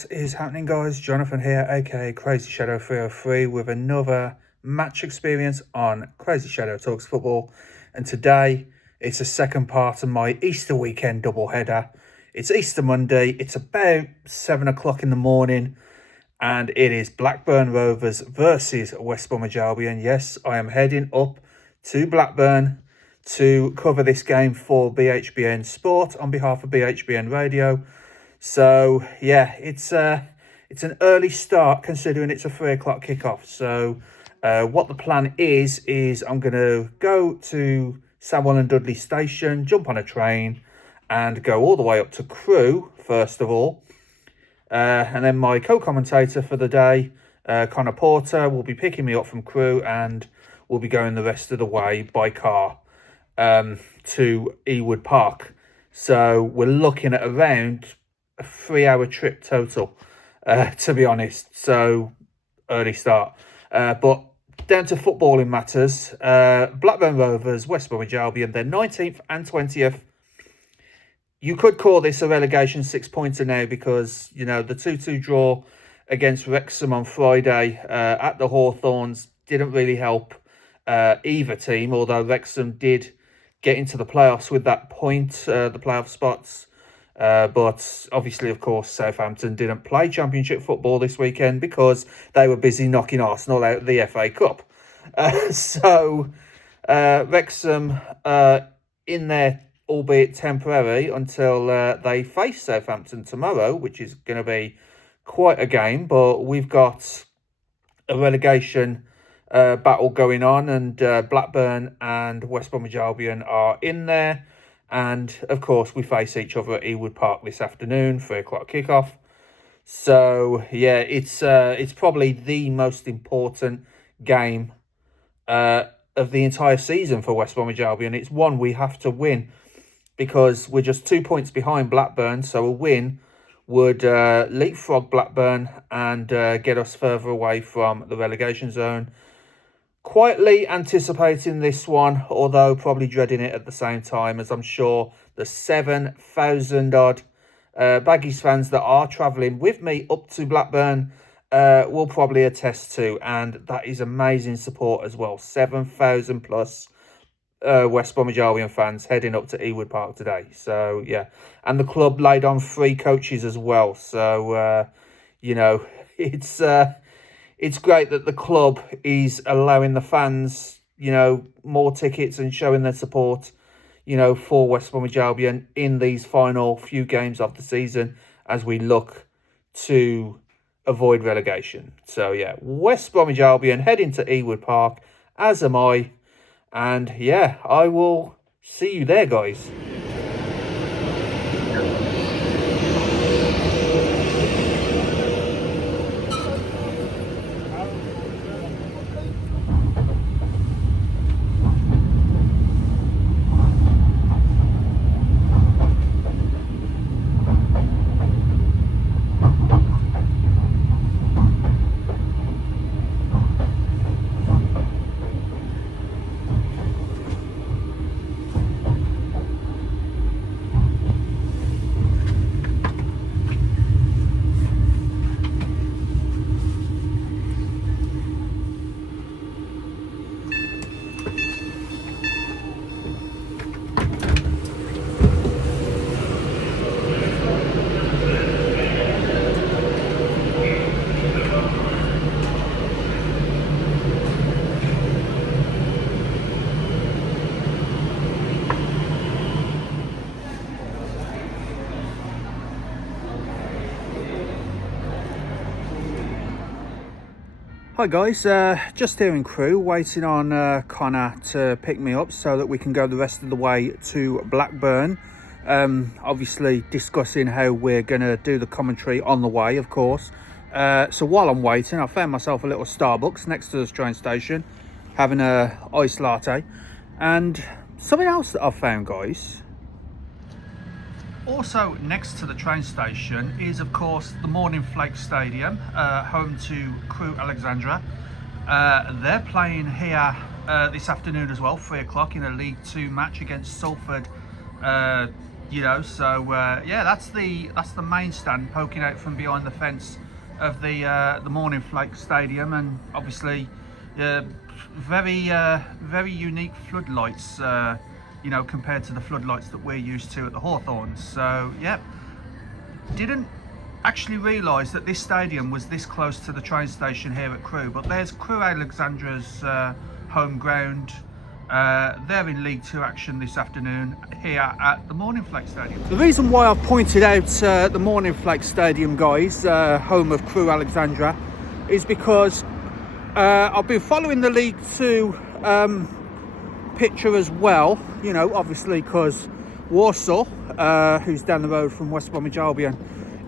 What is happening, guys? Jonathan here, aka CrazyShadow 303, with another match experience on CrazyShadow Talks Football. And today it's the second part of my Easter weekend doubleheader. It's Easter Monday, it's about 7 o'clock in the morning, and it is Blackburn Rovers versus West Bromwich Albion. Yes, I am heading up to Blackburn to cover this game for BHBN Sport on behalf of BHBN Radio. So yeah, it's an early start considering it's a 3 o'clock kickoff. So what the plan is I'm going to go to Sandwell and Dudley Station, jump on a train, and go all the way up to Crewe first of all. And then my co-commentator for the day, Connor Porter, will be picking me up from Crewe, and we'll be going the rest of the way by car to Ewood Park. So we're looking at around a 3-hour trip total, to be honest. So early start. But down to footballing matters. Blackburn Rovers, West Bromwich Albion, they're 19th and 20th. You could call this a relegation 6-pointer now because, you know, the 2-2 draw against Wrexham on Friday at the Hawthorns didn't really help either team, although Wrexham did get into the playoffs with that point, the playoff spots. But obviously, of course, Southampton didn't play Championship football this weekend because they were busy knocking Arsenal out of the FA Cup. So Wrexham in there, albeit temporary, until they face Southampton tomorrow, which is going to be quite a game. But we've got a relegation battle going on, and Blackburn and West Bromwich Albion are in there. And, of course, we face each other at Ewood Park this afternoon, 3 o'clock kickoff. So, yeah, it's probably the most important game of the entire season for West Bromwich Albion. It's one we have to win because we're just 2 points behind Blackburn. So a win would leapfrog Blackburn and get us further away from the relegation zone. Quietly anticipating this one, although probably dreading it at the same time, as I'm sure the 7,000 odd Baggies fans that are travelling with me up to Blackburn will probably attest to, and that is amazing support as well. 7,000 plus West Bromwich Albion fans heading up to Ewood Park today. So yeah, and the club laid on 3 coaches as well. So you know, it's great that the club is allowing the fans, you know, more tickets and showing their support, you know, for West Bromwich Albion in these final few games of the season as we look to avoid relegation. So, yeah, West Bromwich Albion heading to Ewood Park, as am I. And, yeah, I will see you there, guys. Hi guys, just here in Crewe, waiting on Connor to pick me up so that we can go the rest of the way to Blackburn. Obviously discussing how we're going to do the commentary on the way, of course. So while I'm waiting, I found myself a little Starbucks next to the train station, having a iced latte. And something else that I've found, guys. Also next to the train station is, of course, the Morning Flake Stadium, home to Crewe Alexandra. They're playing here this afternoon as well, 3 o'clock, in a League 2 match against Salford you know. So yeah, that's the main stand poking out from behind the fence of the Morning Flake Stadium, and obviously very unique floodlights, you know, compared to the floodlights that we're used to at the Hawthorns. So yeah, didn't actually realise that this stadium was this close to the train station here at Crewe, but there's Crewe Alexandra's home ground. They're in League 2 action this afternoon here at the Morning Flake Stadium. The reason why I've pointed out the Morning Flake Stadium, guys, home of Crewe Alexandra, is because I've been following the League 2 picture as well, you know, obviously because Warsaw, who's down the road from West Bromwich Albion,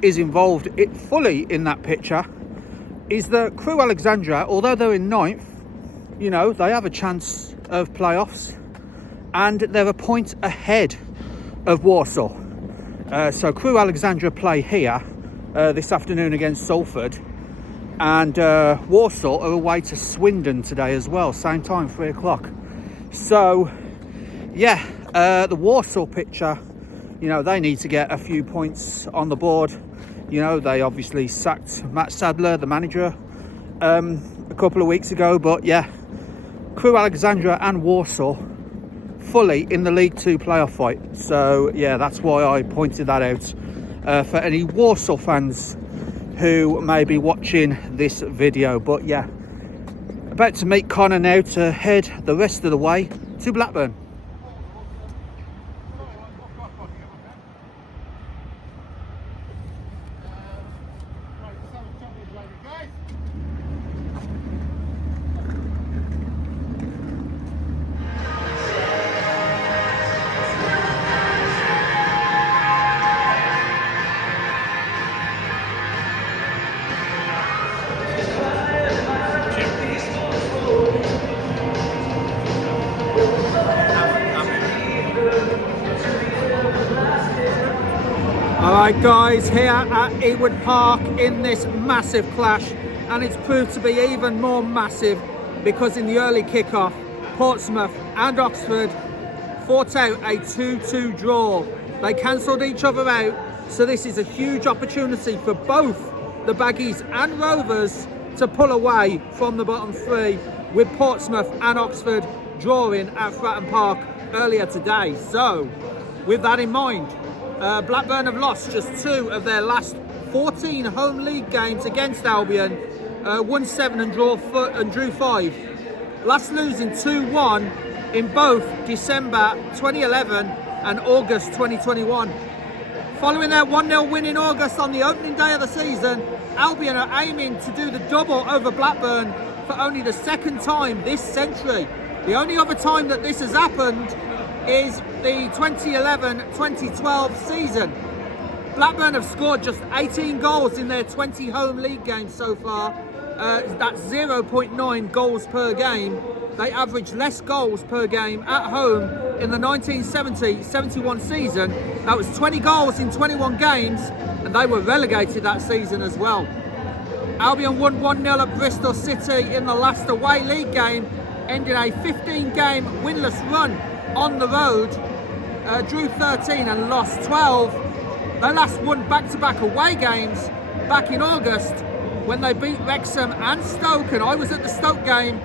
is involved fully in that picture. Is that Crewe Alexandra, although they're in 9th, you know, they have a chance of playoffs, and they're a point ahead of Warsaw. So Crewe Alexandra play here this afternoon against Salford, and Warsaw are away to Swindon today as well, same time, 3 o'clock. So yeah, the Warsaw picture, you know, they need to get a few points on the board. You know, they obviously sacked Matt Sadler, the manager, a couple of weeks ago. But yeah, Crewe Alexandra and Warsaw fully in the League 2 playoff fight. So yeah, that's why I pointed that out for any Warsaw fans who may be watching this video. But yeah, about to meet Connor now to head the rest of the way to Blackburn. Alright guys, here at Ewood Park in this massive clash, and it's proved to be even more massive because in the early kickoff, Portsmouth and Oxford fought out a 2-2 draw. They cancelled each other out, so this is a huge opportunity for both the Baggies and Rovers to pull away from the bottom three, with Portsmouth and Oxford drawing at Fratton Park earlier today. So with that in mind, Blackburn have lost just 2 of their last 14 home league games against Albion, won 7 and drew 5. Last losing 2-1 in both December 2011 and August 2021. Following their 1-0 win in August on the opening day of the season, Albion are aiming to do the double over Blackburn for only the second time this century. The only other time that this has happened is the 2011-2012 season. Blackburn have scored just 18 goals in their 20 home league games so far. That's 0.9 goals per game. They average less goals per game at home in the 1970-71 season. That was 20 goals in 21 games, and they were relegated that season as well. Albion won 1-0 at Bristol City in the last away league game, ending a 15-game winless run on the road, drew 13 and lost 12. They last won back-to-back away games back in August when they beat Wrexham and Stoke, and I was at the Stoke game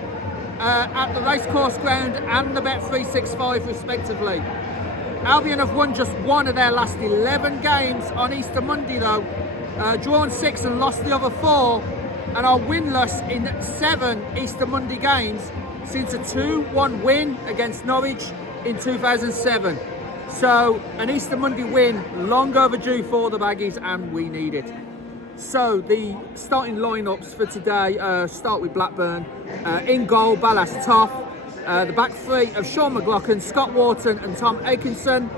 at the Racecourse Ground and the Bet365 respectively. Albion have won just 1 of their last 11 games on Easter Monday though, drawn 6 and lost the other 4, and are winless in 7 Easter Monday games since a 2-1 win against Norwich in 2007. So an Easter Monday win long overdue for the Baggies, and we need it. So the starting lineups for today start with Blackburn. In goal, Ballas Toff. The back three of Sean McLaughlin, Scott Wharton and Tom Atkinson.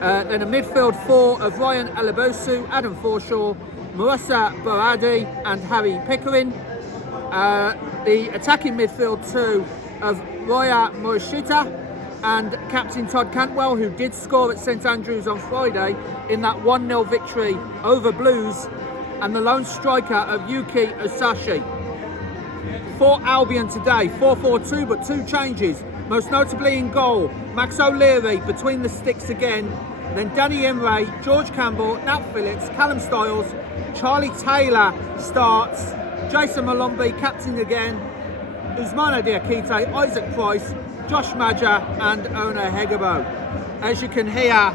Then a midfield 4 of Ryan Alabosu, Adam Forshaw, Marissa Baradi and Harry Pickering. The attacking midfield 2 of Roya Morishita and captain Todd Cantwell, who did score at St Andrews on Friday in that 1-0 victory over Blues, and the lone striker of Yuki Osashi. For Albion today, 4-4-2, but 2 changes. most notably in goal, Max O'Leary between the sticks again, then Danny Emre, George Campbell, Nat Phillips, Callum Stiles, Charlie Taylor starts, Jason Malombi captain again, Ousmane Diakite, Isaac Price, Josh Madger and Ona Hegebo. As you can hear,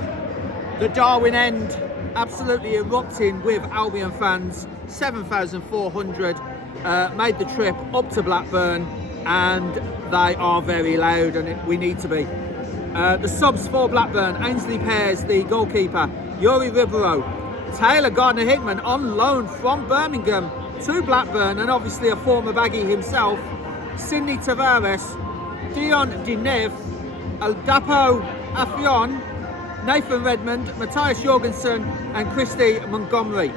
the Darwin end absolutely erupting with Albion fans. 7,400 made the trip up to Blackburn, and they are very loud, and we need to be. The subs for Blackburn: Ainsley Pears, the goalkeeper, Yuri Ribeiro, Taylor Gardner-Hickman on loan from Birmingham to Blackburn, and obviously a former Baggie himself, Sidney Tavares, Dion Dinev, Aldapo Afion, Nathan Redmond, Matthias Jorgensen and Christy Montgomery.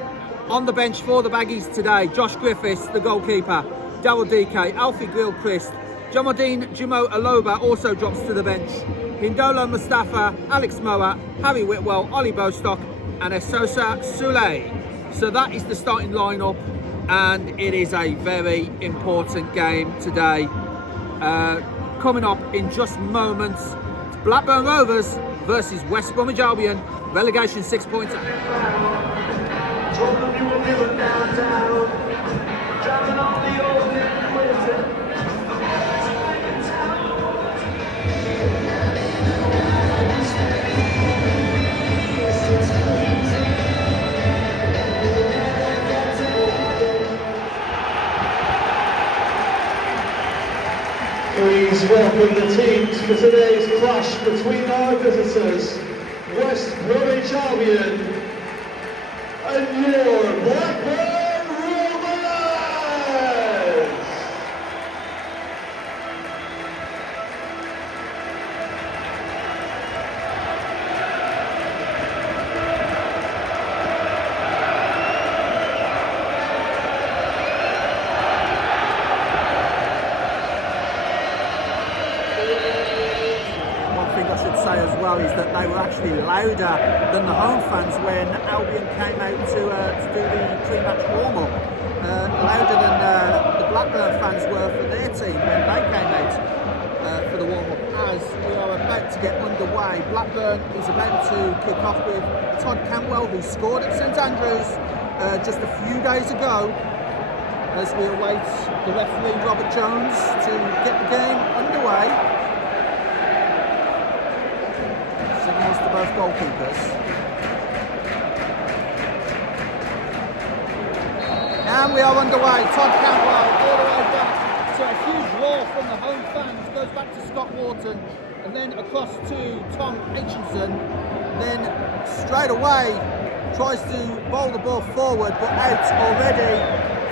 On the bench for the Baggies today: Josh Griffiths, the goalkeeper, Daryl DK, Alfie Gilchrist, Jamaldine Jimo Aloba also drops to the bench, Hindola Mustafa, Alex Moa, Harry Whitwell, Ollie Bostock and Esosa Souley. So that is the starting lineup, and it is a very important game today. Coming up in just moments, Blackburn Rovers versus West Bromwich Albion, relegation 6-pointer. Please welcome the teams for today's clash between our visitors, West Bromwich Albion and your Blackburn Rovers! Is that they were actually louder than the home fans when Albion came out to do the pre-match warm-up. Louder than the Blackburn fans were for their team when they came out for the warm-up. As we are about to get underway, Blackburn is about to kick off with Todd Cantwell, who scored at St Andrews just a few days ago, as we await the referee Robert Jones to get the game underway. Signals to both goalkeepers. And we are underway. Todd Cantwell all the way back. So a huge roar from the home fans. Goes back to Scott Wharton and then across to Tom Aitchison. Then straight away tries to bowl the ball forward, but out already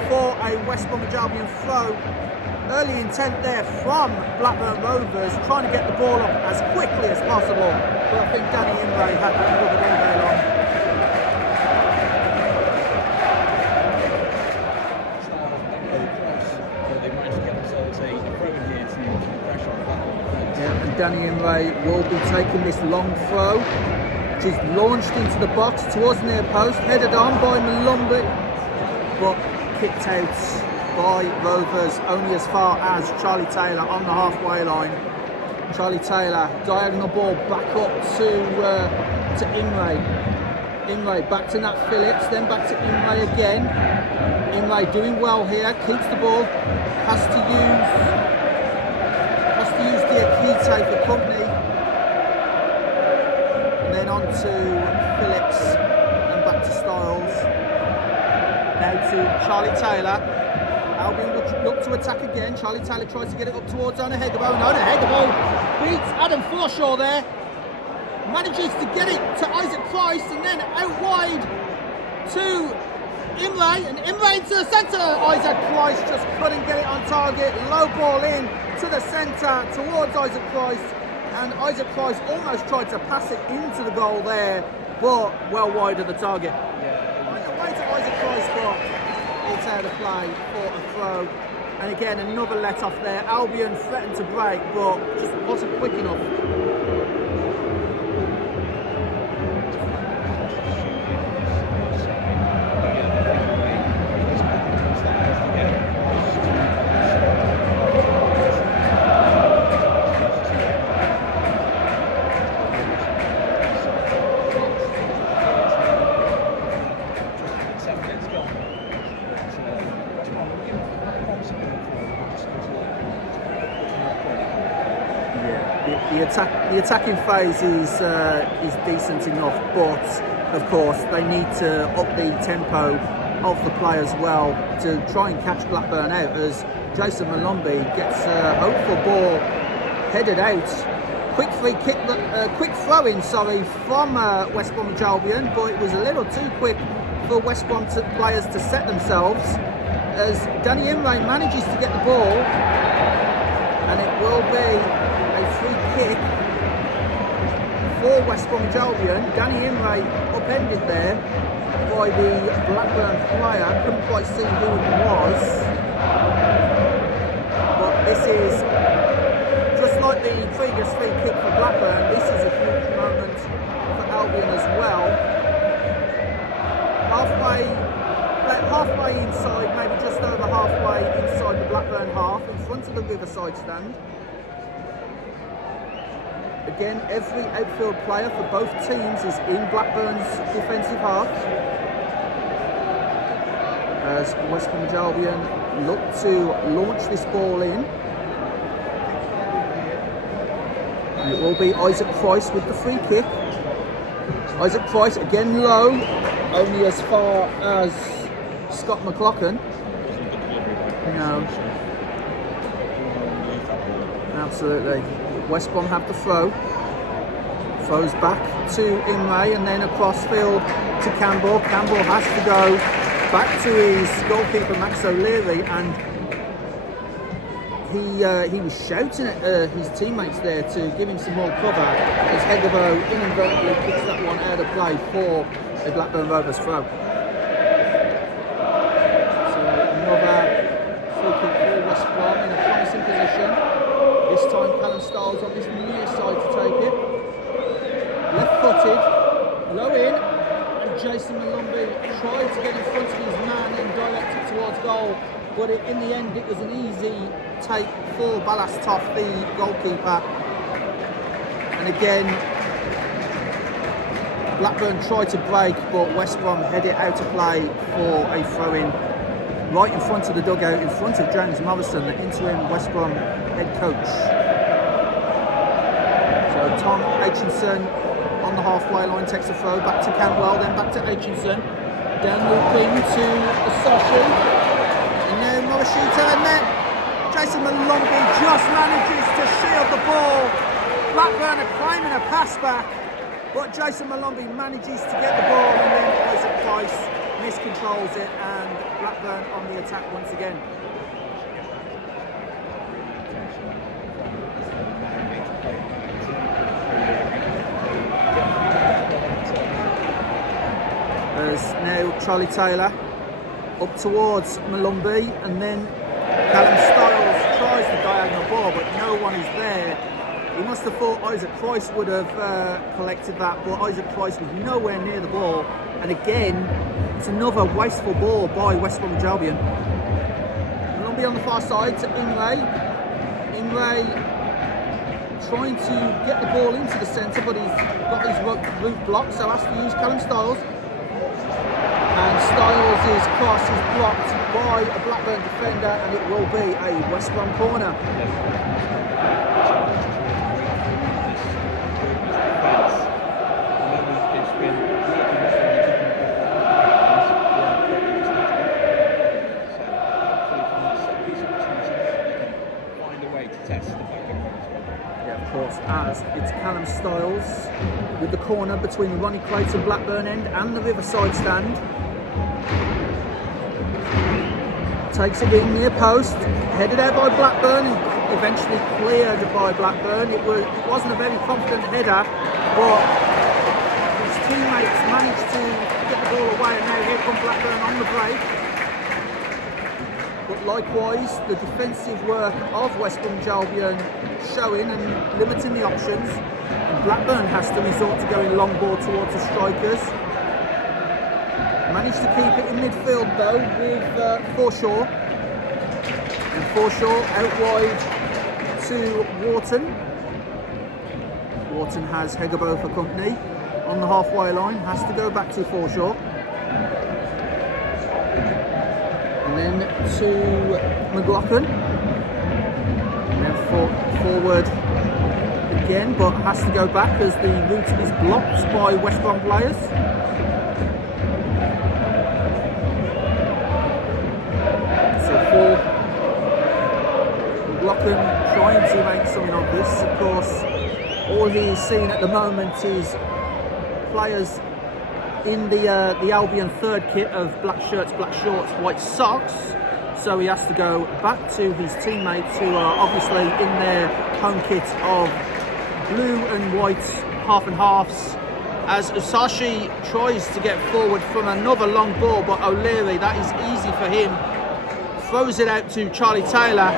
for a West Bromwich Albion throw. Early intent there from Blackburn Rovers, trying to get the ball up as quickly as possible. But I think Danny Imray had that covered all day long. They managed to get themselves a throw in here to keep pressure on Blackburn. Yeah, and Danny Imray will be taking this long throw, which is launched into the box towards near post, headed on by Malumbi, but kicked out by Rovers only as far as Charlie Taylor on the halfway line. Charlie Taylor, diagonal ball back up to Imray. Imray back to Nat Phillips, then back to Imray again. Imray doing well here, keeps the ball, has to use Diakite for company. And then on to Phillips and back to Stiles. Now to Charlie Taylor. Albion look to attack again. Charlie Taylor tries to get it up towards Ona Hegebo. And Ona Hegebo beats Adam Forshaw there. Manages to get it to Isaac Price and then out wide to Imray. And Imray into the centre. Isaac Price just couldn't get it on target. Low ball in to the centre towards Isaac Price. And Isaac Price almost tried to pass it into the goal there, but well wide of the target. Away to Isaac Price, but it's out of play for a throw. And again, another let off there. Albion threatened to break, but just wasn't quick enough. the attacking phase is decent enough, but of course they need to up the tempo of the play as well to try and catch Blackburn out, as Jason Malumbi gets a hopeful ball headed out. Quick throw in, from West Bromwich Albion, but it was a little too quick for West Brom players to set themselves, as Danny Imray manages to get the ball, and it will be a free kick for West Bromwich Albion. Danny Imray upended there by the Blackburn player, couldn't quite see who it was, but this is just like the previous free kick for Blackburn. This is a huge moment for Albion as well. Halfway inside, maybe just over halfway inside the Blackburn half, in front of the Riverside stand. Again, every outfield player for both teams is in Blackburn's defensive half, as West Bromwich Albion look to launch this ball in. And it will be Isaac Price with the free kick. Isaac Price again low, only as far as Scott McLaughlin. No. Absolutely. West Brom have the throw. Throws back to Imray and then across field to Campbell. Campbell has to go back to his goalkeeper Max O'Leary, and he was shouting at his teammates there to give him some more cover, as Hegabo inadvertently kicks that one out of play for a Blackburn Rovers throw. So another free kick for West Brom in a promising position. This time Callum Stiles on this near side to take it. Left footed, low in, and Jason Malumbi tried to get in front of his man and direct it towards goal, but in the end it was an easy take for Balastoff, the goalkeeper. And again, Blackburn tried to break, but West Brom head it out of play for a throw-in right in front of the dugout, in front of James Morrison, the interim West Brom head coach. So Tom Aitchinson on the halfway line takes a throw, back to Cantwell, then back to Aitchinson, down looping to Asashi, and now Morishita, and then Jason Malumbi just manages to shield the ball. Blackburn are claiming a pass back, but Jason Malumbi manages to get the ball, and then Isaac Price miscontrols it, and Blackburn on the attack once again. There's now Charlie Taylor up towards Malumbi, and then Callum Stiles tries the diagonal ball, but no one is there. He must have thought Isaac Price would have collected that, but Isaac Price was nowhere near the ball. And again, it's another wasteful ball by West Bromwich Albion. Malumbi on the far side to Imray. Imray trying to get the ball into the centre, but he's got his route blocked, so has to use Callum Stiles. And Stiles' cross is blocked by a Blackburn defender, and it will be a West Brom corner. As it's Callum Stiles with the corner between the Ronnie Clayton Blackburn end and the Riverside stand. Takes it in near post, headed out by Blackburn and eventually cleared by Blackburn. It wasn't a very confident header, but his teammates managed to get the ball away, and now here come Blackburn on the break. But likewise, the defensive work of West Bromwich Albion showing and limiting the options. And Blackburn has to resort to going long ball towards the strikers. Managed to keep it in midfield though with Forshaw. And Forshaw out wide to Wharton. Wharton has Hegabo for company on the halfway line, has to go back to Forshaw. And then to McLaughlin, and then forward again, but has to go back as the route is blocked by West Brom players. So for McLaughlin trying to make something of this, of course, all he's seen at the moment is players in the Albion third kit of black shirts, black shorts, white socks. So he has to go back to his teammates who are obviously in their home kit of blue and white half and halves. As Usashi tries to get forward from another long ball, but O'Leary, that is easy for him. Throws it out to Charlie Taylor.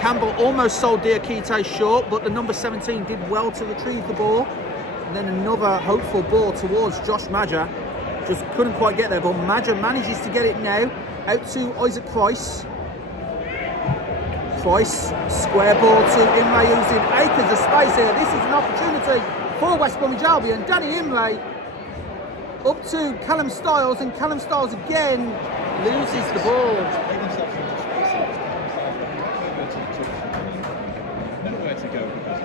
Campbell almost sold Diakite short, but the number 17 did well to retrieve the ball. And then another hopeful ball towards Josh Madger. Just couldn't quite get there, but Madger manages to get it now. Out to Isaac Price. Price, square ball to Imre, who's in acres of space here. This is an opportunity for West Bromwich Albion. Danny Imre up to Callum Styles, and Callum Styles again loses the ball. Nowhere to go because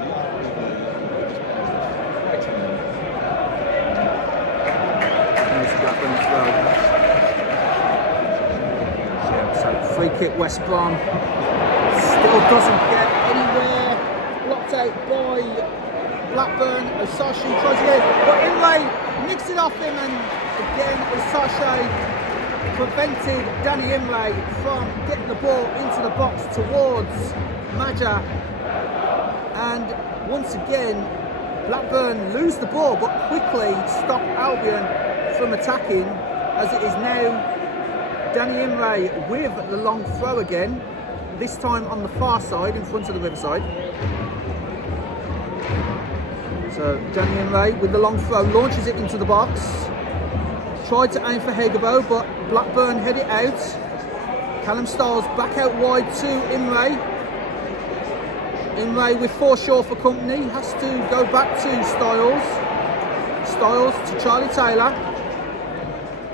So free kick West Brom. Still doesn't get anywhere. Blocked out by Blackburn. Osashi tries again, but Imre nicks it off him, and again Osashi prevented Danny Imre from getting the ball into the box towards Madger. And once again, Blackburn lose the ball, but quickly stop Albion from attacking, as it is now Danny Imre with the long throw again, this time on the far side in front of the Riverside. So Danny Imre with the long throw launches it into the box. Tried to aim for Hegebo, but Blackburn head it out. Callum Styles back out wide to Imre. Imre with Forshaw for company, has to go back to Styles. Styles to Charlie Taylor.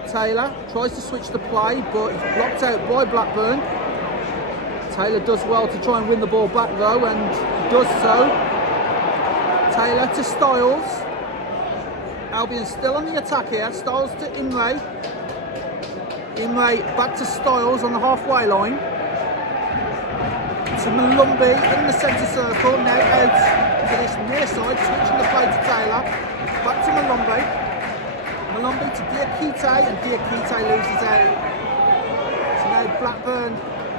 Taylor tries to switch the play, but is blocked out by Blackburn. Taylor does well to try and win the ball back though, and does so. Taylor to Styles. Albion still on the attack here. Styles to Imre. Imre back to Styles on the halfway line. To Malumbi in the centre circle, now out to this near side, switching the play to Taylor. Back to Malumbi. Malumbi to Diakite, and Diakite loses out. So now Blackburn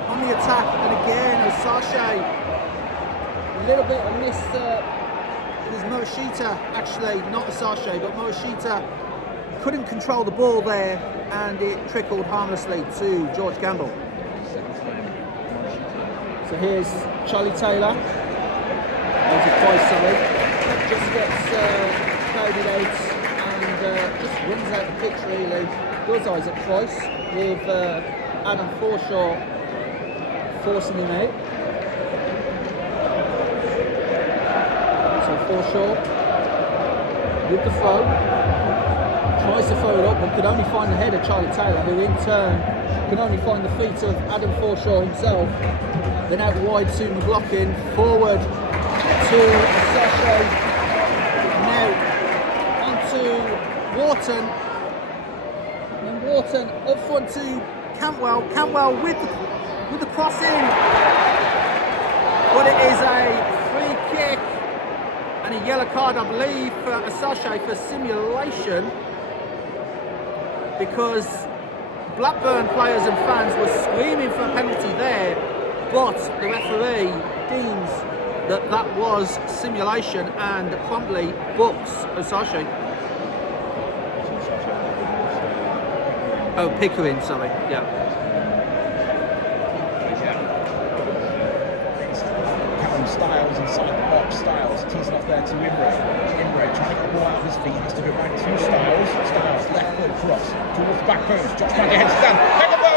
on the attack, and again Osashi. A little bit of miss. It was Morishita, actually, not Osashi, but Morishita couldn't control the ball there, and it trickled harmlessly to George Campbell. So here's Charlie Taylor. Just gets crowded out and just runs out the pitch really. Does Isaac Price with Adam Forshaw forcing him out. So Forshaw with the throw. Tries to throw it up, but could only find the head of Charlie Taylor, who in turn can only find the feet of Adam Forshaw himself. Then out wide to McLaughlin, forward to Sasha, now onto Wharton, and Wharton up front to Cantwell. Cantwell with the crossing, but it is a free kick and a yellow card, I believe, for Asache for simulation, because Blackburn players and fans were screaming for a penalty there, but the referee deems that was simulation and promptly books Osashi. Oh, Pickering, sorry, yeah. Callum Styles inside the box. Styles teasing off there to Imre. Imre trying to get the ball out of his feet, has to go back to Styles. Styles left foot cross towards the back post. Josh Maggie heads down. Hegebo!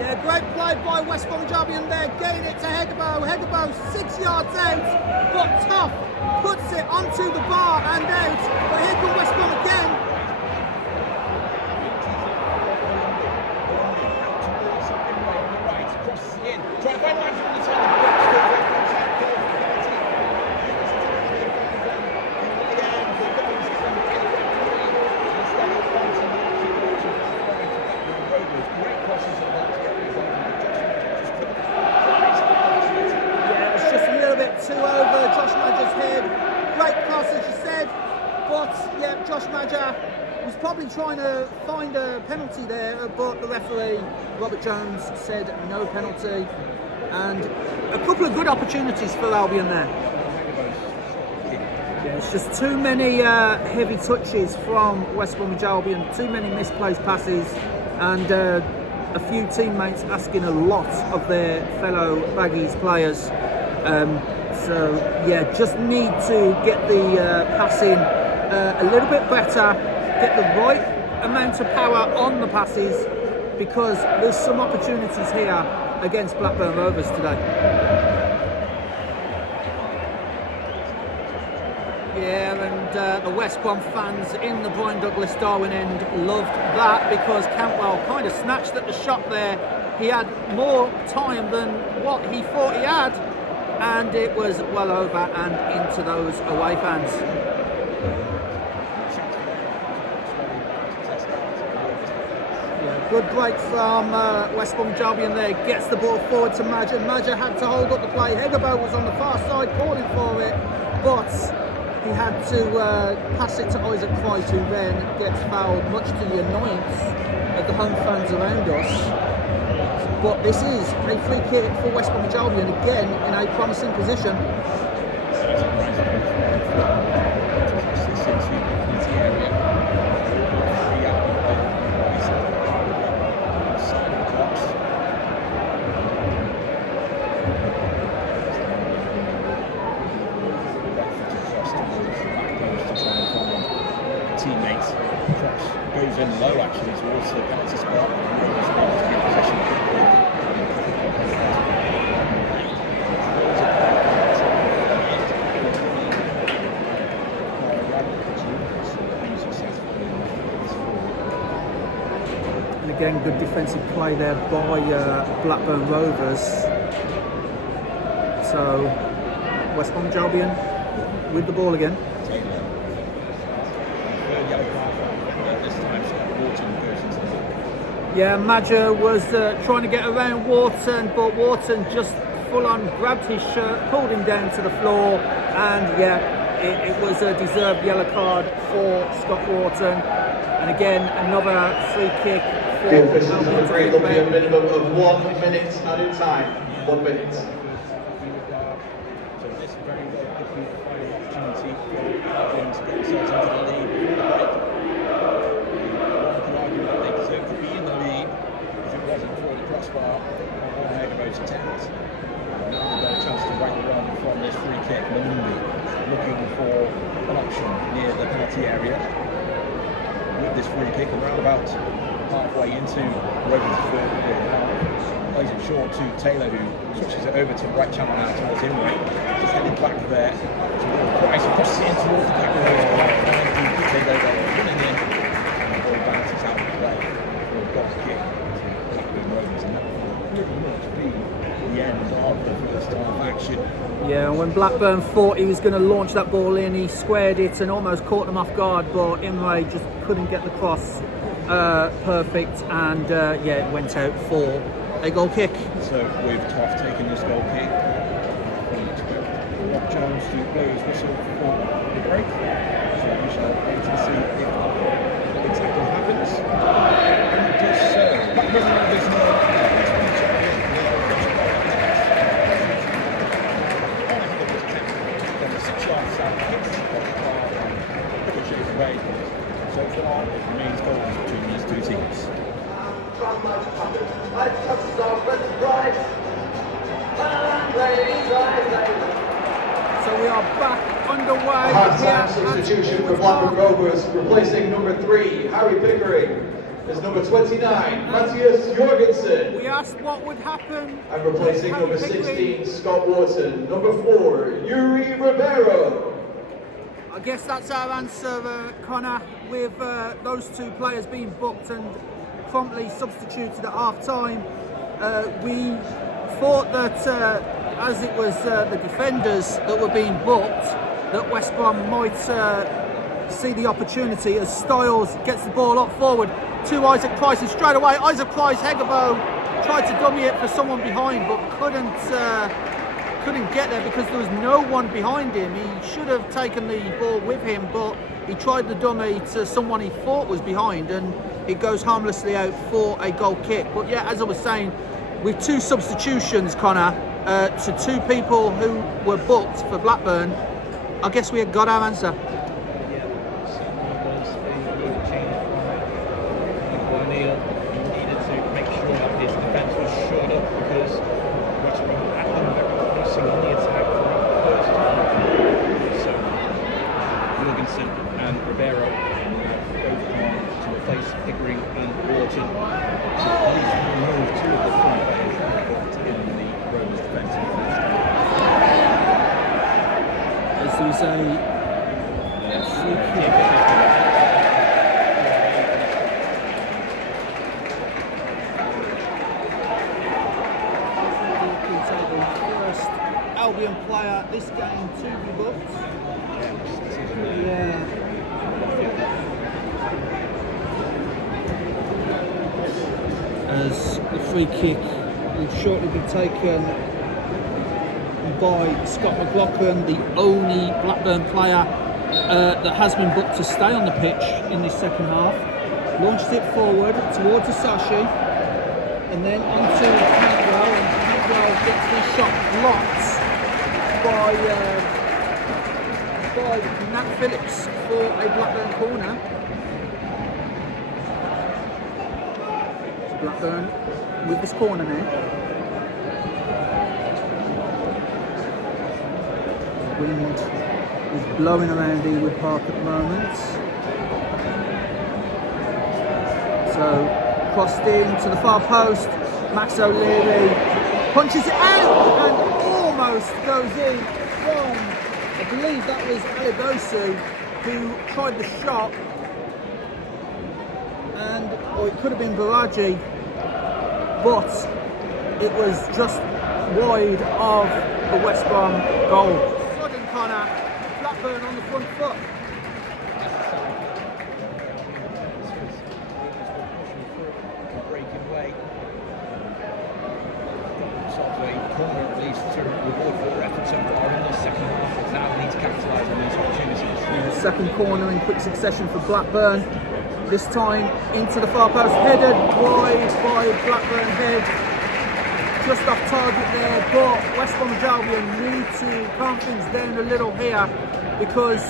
Yeah, great play by West Bromwich Albion there, getting it to Hegebo. Hegebo 6 yards out, but tough puts it onto the bar and out. But here come West Brom again. Trying to find Magic on the side. Two over Josh Madger's head. Great pass, as you said. But yeah, Josh Madger was probably trying to find a penalty there, but the referee, Robert Jones, said no penalty. And a couple of good opportunities for Albion there. Yeah, it's just too many heavy touches from West Bromwich Albion, too many misplaced passes, and a few teammates asking a lot of their fellow Baggies players. So yeah, just need to get the passing a little bit better, get the right amount of power on the passes, because there's some opportunities here against Blackburn Rovers today. Yeah, and the West Brom fans in the Brian Douglas Darwin end loved that, because Cantwell kind of snatched at the shot there. He had more time than what he thought he had, and it was well over and into those away fans. Yeah, good break from West Bromwich Albion there, gets the ball forward to Madger. Madger had to hold up the play. Hegabo was on the far side calling for it, but he had to pass it to Isaac Price, who then gets fouled, much to the annoyance of the home fans around us. But this is a free kick for West Bromwich Albion, again in a promising position. Teammates, cross goes in low actually towards the penalty spot. And again, good defensive play there by Blackburn Rovers. So West Bromwich Albion with the ball again. Yeah, Madger was trying to get around Wharton, but Wharton just full on grabbed his shirt, pulled him down to the floor, and yeah, it was a deserved yellow card for Scott Wharton. And again, another free kick for The officials have agreed there'll be a minimum of 1 minute added time. 1 minute. So this very well could be the final opportunity for Albion to get themselves into the lead before the break. One could argue that they deserve to be in the lead if it wasn't for the crossbar on Hegabo's attempt. Now they've got a chance to right the run from this free kick. Malumbi looking for an option near the penalty area with this free kick, and round about halfway into Rovers' third quarter, plays it short to Taylor, who switches it over to the right channel now towards Ewood. Just headed back there towards Price, crosses it in towards the back of the goal. Taylor running in, and the ball bounces out of play for a goal kick to Blackburn Rovers, and that will pretty much be the end of the first half action. Yeah, when Blackburn thought he was going to launch that ball in, he squared it and almost caught them off guard, but Imre just couldn't get the cross perfect, and yeah, it went out for a goal kick. So with Toff taking this goal kick, Rob Jones to blow his whistle for the break. So we shall wait to see if what exactly happens. And it does so. Blackburn Rovers away. So far, it remains goals between these two teams. So we are back underway. Half-time substitution for Blackburn Rovers, replacing number 3, Harry Pickering, is number 29, Matthias Jorgensen. We asked what would happen. And replacing number 16, Scott Wharton, number 4, Yuri Ribeiro. I guess that's our answer, Connor, with those two players being booked and promptly substituted at half-time. We thought that as it was the defenders that were being booked, that West Brom might see the opportunity as Styles gets the ball up forward to Isaac Price, and straight away Isaac Price, Hegabo, tried to dummy it for someone behind, but couldn't get there because there was no one behind him. He should have taken the ball with him, but he tried the dummy to someone he thought was behind, and it goes harmlessly out for a goal kick. But yeah, as I was saying, with two substitutions, Connor, to two people who were booked for Blackburn, I guess we had got our answer. Albion player this game to be booked. Yeah. As the free kick will shortly be taken by Scott McLaughlin, the only Blackburn player that has been booked to stay on the pitch in this second half. Launched it forward towards Asashi and then onto Cantwell, and Cantwell gets his shot blocked by Nat Phillips for a Blackburn corner. So Blackburn with this corner now. The wind is blowing around Ewood Park at the moment. So crossed in to the far post. Max O'Leary punches it out and almost goes in from, I believe that was Alidosu, who tried the shot, or it could have been Baraji, but it was just wide of the West Brom goal. Sudden Connor, Blackburn on the front foot. Corner at least to reward for their efforts so far in the second half, but now they need to capitalise on these opportunities. Yeah, second corner in quick succession for Blackburn. This time into the far post, headed wide by Blackburn head. Just off target there, but West Bromwich Albion need to calm things down a little here, because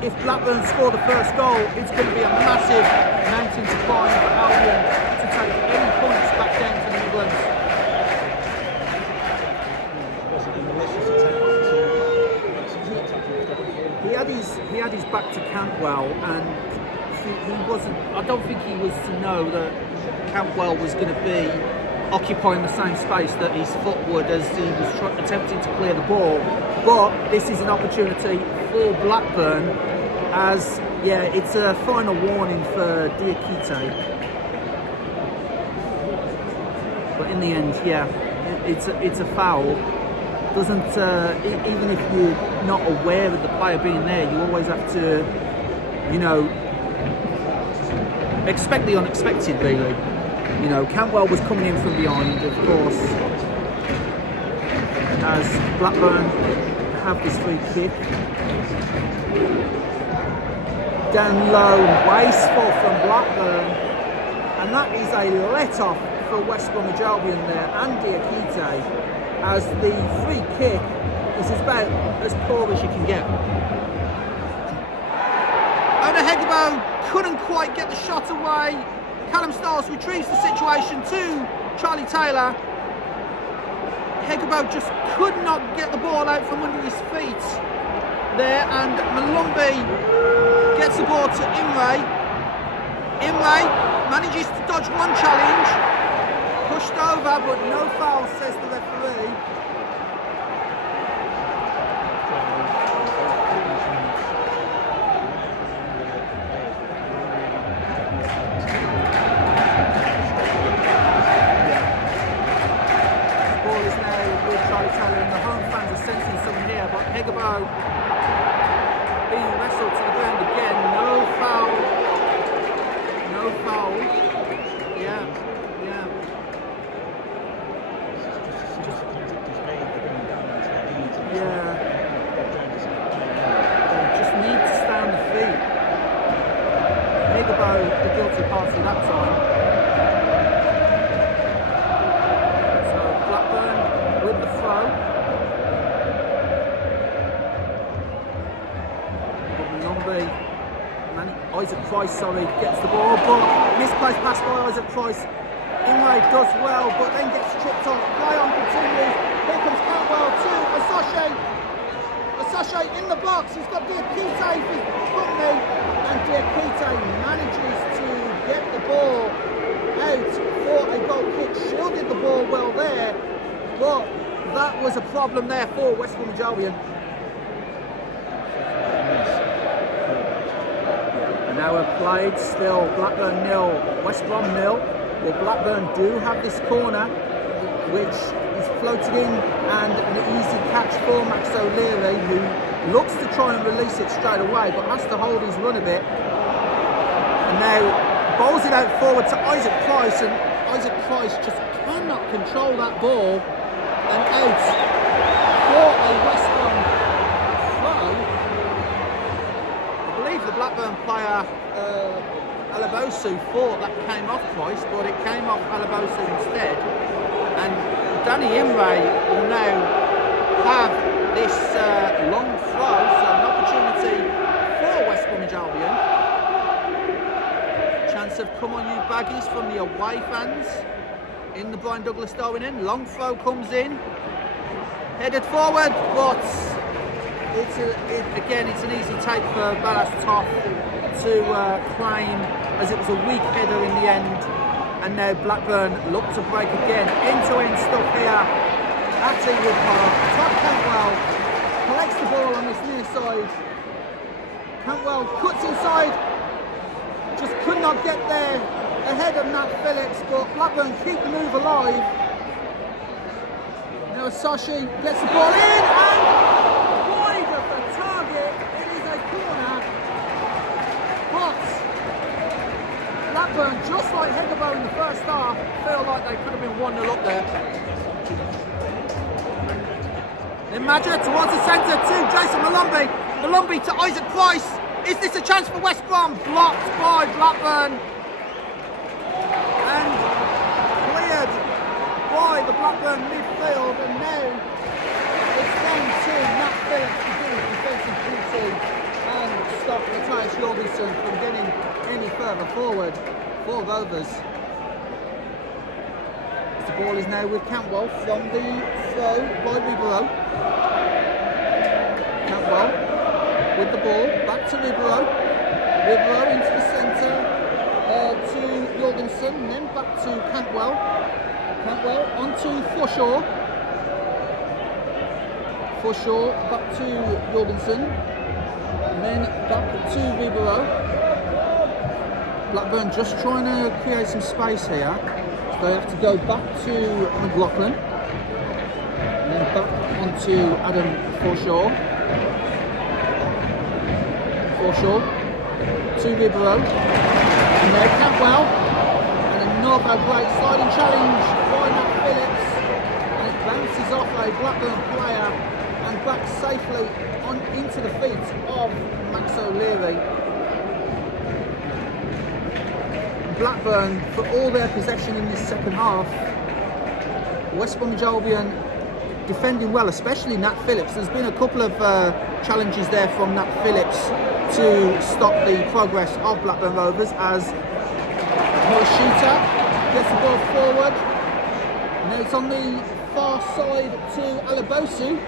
if Blackburn score the first goal, it's going to be a massive mountain to climb for Albion to take any points back down to the Midlands. He had his back to Cantwell, and he wasn't. I don't think he was to know that Cantwell was going to be occupying the same space that his foot would as he was attempting to clear the ball. But this is an opportunity for Blackburn, as it's a final warning for Diakite. But in the end, it's a foul. Doesn't even if you're not aware of the player being there, you always have to, expect the unexpected, really. Cantwell was coming in from behind, of course, as Blackburn have this free kick. Down low, wasteful from Blackburn, and that is a let-off for West Bromwich Albion there, and Diakite, as the free kick is about as poor as you can get. Ona Hegabo couldn't quite get the shot away. Callum Styles retrieves the situation to Charlie Taylor. Hegabo just could not get the ball out from under his feet there, and Malumbi gets the ball to Imre. Imre manages to dodge one challenge. Pushed over, but no foul, says the referee. Ball is now with Charlie Taylor, and the home fans are sensing something here, but Hegabo being wrestled to the ground again. No foul. No foul. Yeah. Just need to stay on the feet. Hegabo, the guilty party that time. So Blackburn with the throw. Isaac Price, gets the ball, but misplaced pass by Isaac Price. Inway does well, but then gets tripped on. Play on continues. Here comes Cantwell to Asashe in the box. He's got Diakite for his company, and Diakite manages to get the ball out for a goal kick. Shielded the ball well there, but that was a problem there for West Bromwich Albion. Hour played, still Blackburn 0, West Brom 0. Well, Blackburn do have this corner, which is floated in, and an easy catch for Max O'Leary, who looks to try and release it straight away, but has to hold his run a bit. And now bowls it out forward to Isaac Price, and Isaac Price just cannot control that ball, and out for a West Brom throw. I believe the Blackburn player Alabosu thought that came off Price, but it came off Alabosu instead. And Danny Imre will now have this long throw, so an opportunity for West Bromwich Albion. Chance of come on you Baggies from the away fans in the Brian Douglas Darwin end. Long throw comes in, headed forward, but it's an easy take for Ballas Toff to claim, as it was a weak header in the end. And now Blackburn look to break again. End-to-end stuff here at Ewood Park. Todd Cantwell collects the ball on this near side. Cantwell cuts inside, just could not get there ahead of Nat Phillips, but Blackburn keep the move alive. Now Sashi gets the ball in, and wide of the target. It is a corner, but Blackburn, just like Hegabo in the first half, feel like they could have been 1-0 up there. Then Madger towards the centre to Jason Malumbi. Malumbi to Isaac Price. Is this a chance for West Brom? Blocked by Blackburn. And cleared by the Blackburn midfield. And now it's down to Nat Phillips to do his defensive duty and stop Matthias Jorgensen from getting any further forward for Rovers. The ball is now with Cantwell from the throw by Ribeiro. Cantwell with the ball, back to Ribeiro. Ribeiro into the centre to Jorgensen, and then back to Cantwell. Cantwell onto Forshaw. Forshaw back to Jorgensen, and then back to Ribeiro. Blackburn just trying to create some space here. So they have to go back to McLaughlin, and then back onto Adam Forshaw. Forshaw to Ribeiro, and now Cantwell, and another great sliding challenge by Nat Phillips, and it bounces off a Blackburn player and back safely on into the feet of Max O'Leary. Blackburn, for all their possession in this second half, West Bromwich Albion defending well, especially Nat Phillips. There's been a couple of challenges there from Nat Phillips to stop the progress of Blackburn Rovers, as Morishita gets the ball forward. Now it's on the far side to Alabosu.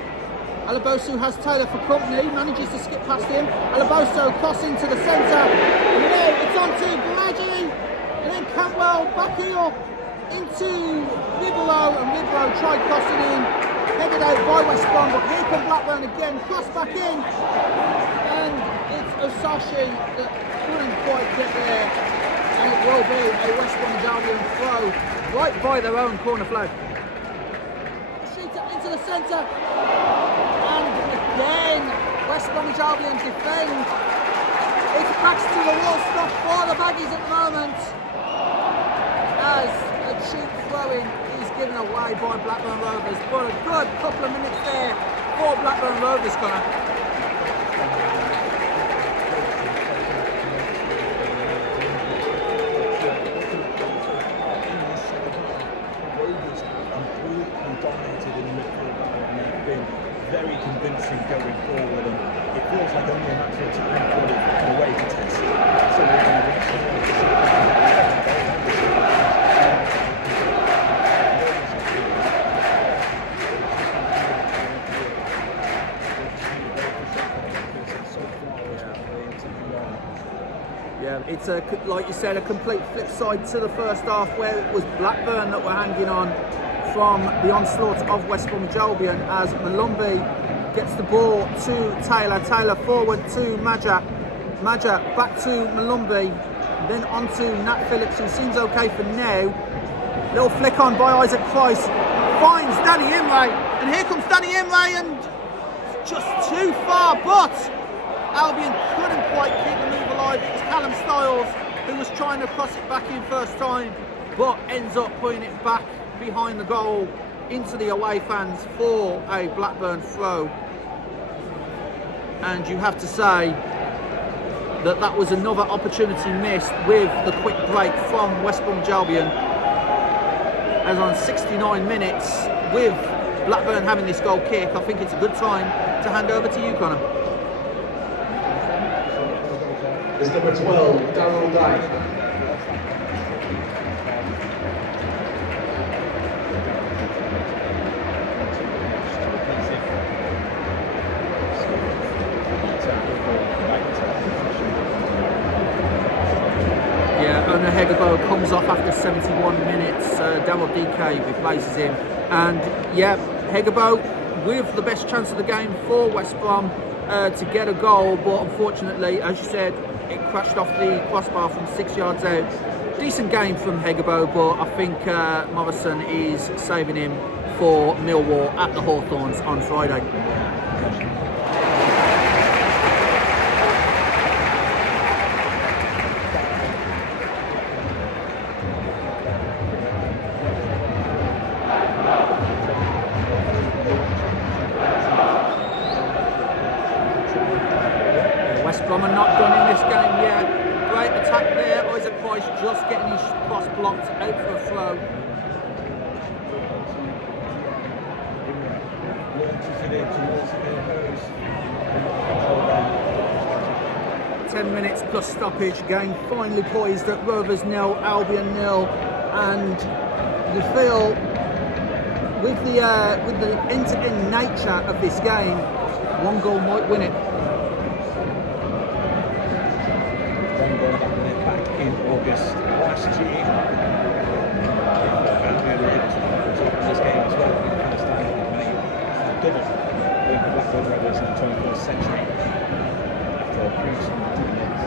Alabosu has Taylor for company, manages to skip past him. Alabosu crossing to the centre. And now it's on to Balaji. And then Cantwell back here into Ribeiro, and Ribeiro tried crossing in, headed out by West Brom, but here come Blackburn again, cross back in, and it's Osashi that couldn't quite get there, will be a West Bromwich Albion throw right by their own corner flag. Shoot it into the centre, and again West Bromwich Albion defend. It's backs to the wall stuff for the Baggies at the moment, as a cheap throw-in is given away by Blackburn Rovers. But a good couple of minutes there for Blackburn Rovers, Connor. Very convincing going forward, and it feels like only a matter of time for it to come away to test. So we're going to reach Yeah, it's like you said, a complete flip side to the first half, where it was Blackburn that were hanging on from the onslaught of West Bromwich Albion, as Malumbi gets the ball to Taylor. Taylor forward to Maja. Maja back to Malumbi, then on to Nat Phillips, who seems okay for now. Little flick on by Isaac Price, finds Danny Imray, and here comes Danny Imray, and just too far, but Albion couldn't quite keep the move alive. It was Callum Stiles who was trying to cross it back in first time, but ends up putting it back behind the goal into the away fans for a Blackburn throw. And you have to say that that was another opportunity missed with the quick break from West Bromwich Albion, as on 69 minutes with Blackburn having this goal kick, I think it's a good time to hand over to you, Connor. Is number 12, Darryl Dyke. Hegabo comes off after 71 minutes. Daryl DK replaces him, and yeah, Hegabo with the best chance of the game for West Brom to get a goal, but unfortunately, as you said, it crashed off the crossbar from 6 yards out. Decent game from Hegabo, but I think Morrison is saving him for Millwall at the Hawthorns on Friday. Brom are not done in this game yet. Great attack there. Isaac Price just getting his cross blocked out for a throw. 10 minutes plus stoppage. Game finally poised at Rovers 0, Albion 0, and you feel with the end-to-end nature of this game, one goal might win it. Back in August last year, and they were able to top this game as well. First time in May, double with the Blackburn Rovers in the 21st century after a gruesome 2 minutes.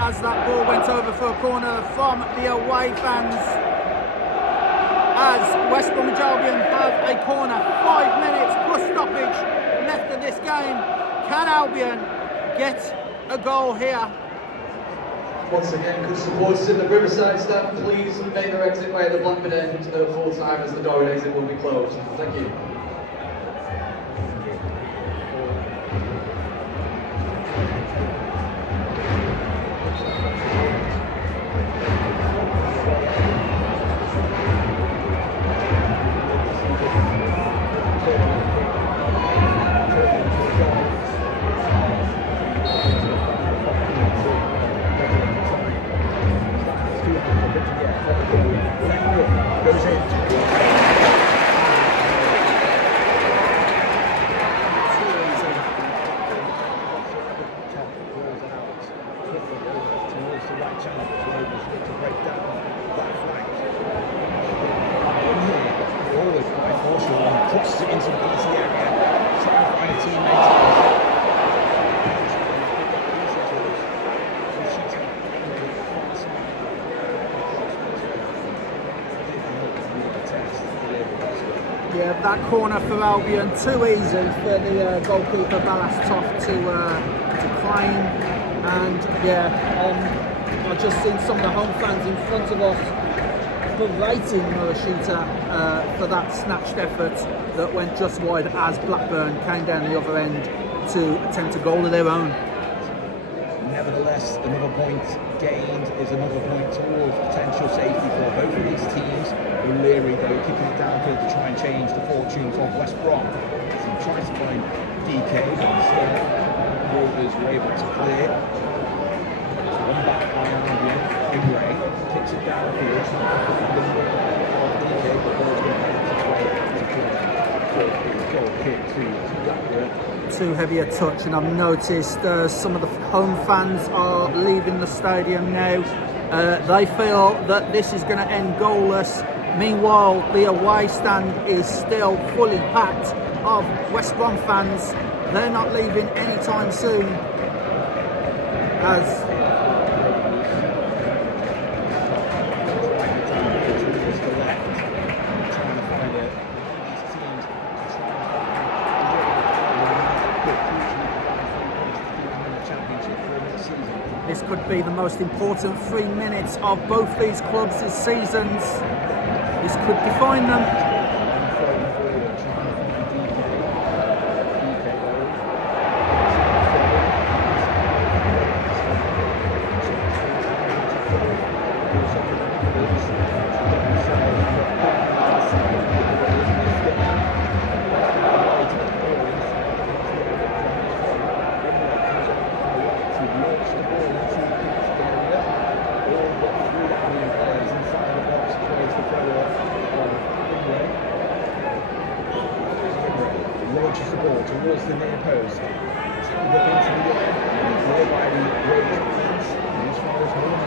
As that ball went over for a corner from the away fans, as West Bromwich Albion have a corner. 5 minutes plus stoppage left in this game. Can Albion get a goal here? Once again, could supporters in the Riverside stand please make their exit way at the Blackburn end at full time, as the door and exit will be closed. Thank you. Goes in. Crosses it into the easy area, trying to find a teammate. Yeah, that corner for Albion, too easy for the goalkeeper Ballas to claim. And yeah, I've just seen some of the home fans in front of us berating Murashita for that snatched effort that went just wide as Blackburn came down the other end to attempt a goal of their own. Nevertheless, another point gained is another point towards potential safety for both of these teams. O'Leary, though, kicking it downfield to try and change the fortunes of West Brom. So he tries to find DK, but instead Rovers were able to clear. It's one back by Albion. Gray kicks it downfield. DK, but ball's going to make its way to goal kick to Blackburn. Too heavy a touch, and I've noticed some of the home fans are leaving the stadium now. They feel that this is going to end goalless. Meanwhile, the away stand is still fully packed of West Brom fans. They're not leaving anytime soon, as this could be the most important 3 minutes of both these clubs' seasons. This could define them. Launches the ball towards the near post. Look into the air. Ball by the Rovers defence. As far as Brom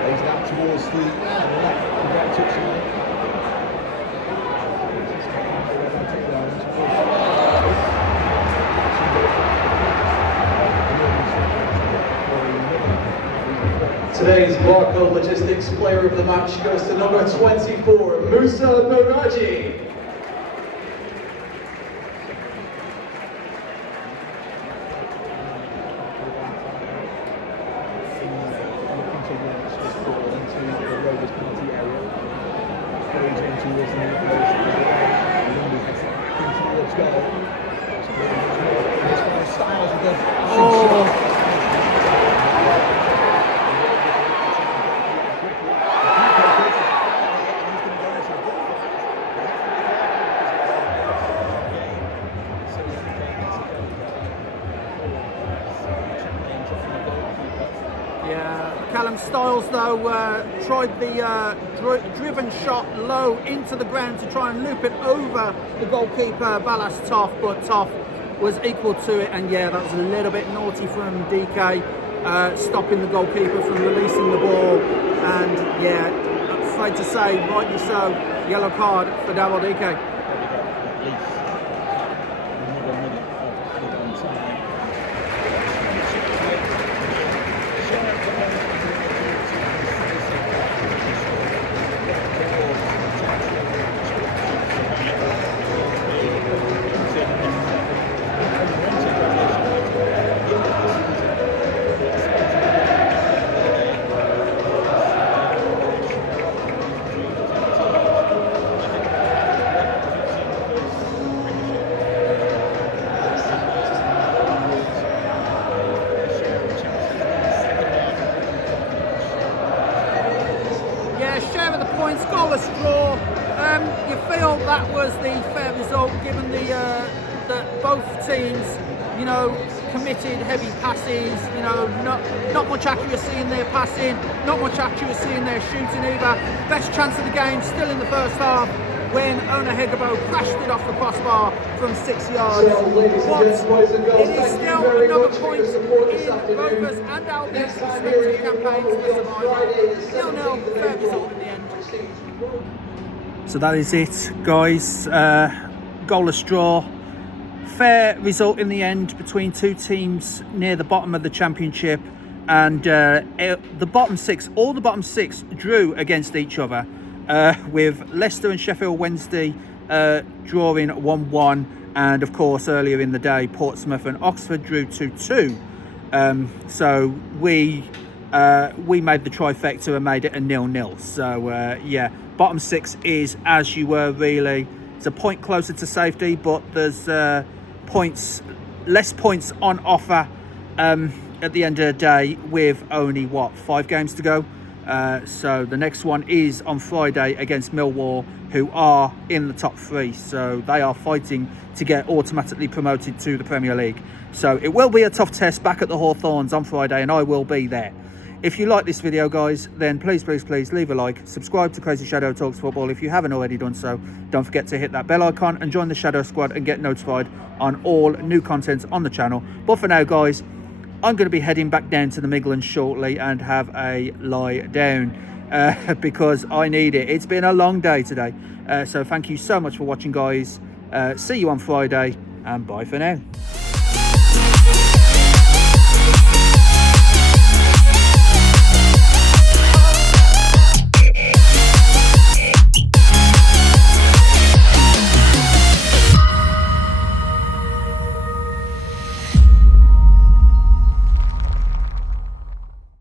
plays it out towards the left. Without touching it. Today's Barco Logistics Player of the Match goes to number 24, Musa Miraji. Styles though tried the driven shot low into the ground to try and loop it over the goalkeeper Ballas Toff, but Toff was equal to it, and yeah, that was a little bit naughty from DK, stopping the goalkeeper from releasing the ball, and yeah, I'm afraid to say, rightly so, yellow card for Daryl DK. You feel that was the fair result, given that both teams, you know, committed, heavy passes, you know, not much accuracy in their passing, not much accuracy in their shooting either. Best chance of the game still in the first half when Ona Hegabo crashed it off the crossbar from 6 yards. But it is still another point in Rovers and Albion's respective campaigns for survival. 0-0, fair result in the end. So that is it, guys. Goalless draw. Fair result in the end between two teams near the bottom of the championship, and the bottom six, all the bottom six drew against each other, with Leicester and Sheffield Wednesday drawing 1-1, and of course earlier in the day Portsmouth and Oxford drew 2-2. So we made the trifecta and made it a 0-0. So yeah, bottom six is as you were really. It's a point closer to safety, but there's less points on offer at the end of the day, with only 5 games to go. So the next one is on Friday against Millwall, who are in the top 3, so they are fighting to get automatically promoted to the Premier League. So it will be a tough test back at the Hawthorns on Friday, and I will be there. If you like this video, guys, then please leave a like, subscribe to Crazy Shadow Talks Football if you haven't already done so. Don't forget to hit that bell icon and join the Shadow Squad and get notified on all new content on the channel. But for now, guys, I'm going to be heading back down to the Midlands shortly and have a lie down because I need it. It's been a long day today. So thank you so much for watching, guys. See you on Friday, and bye for now.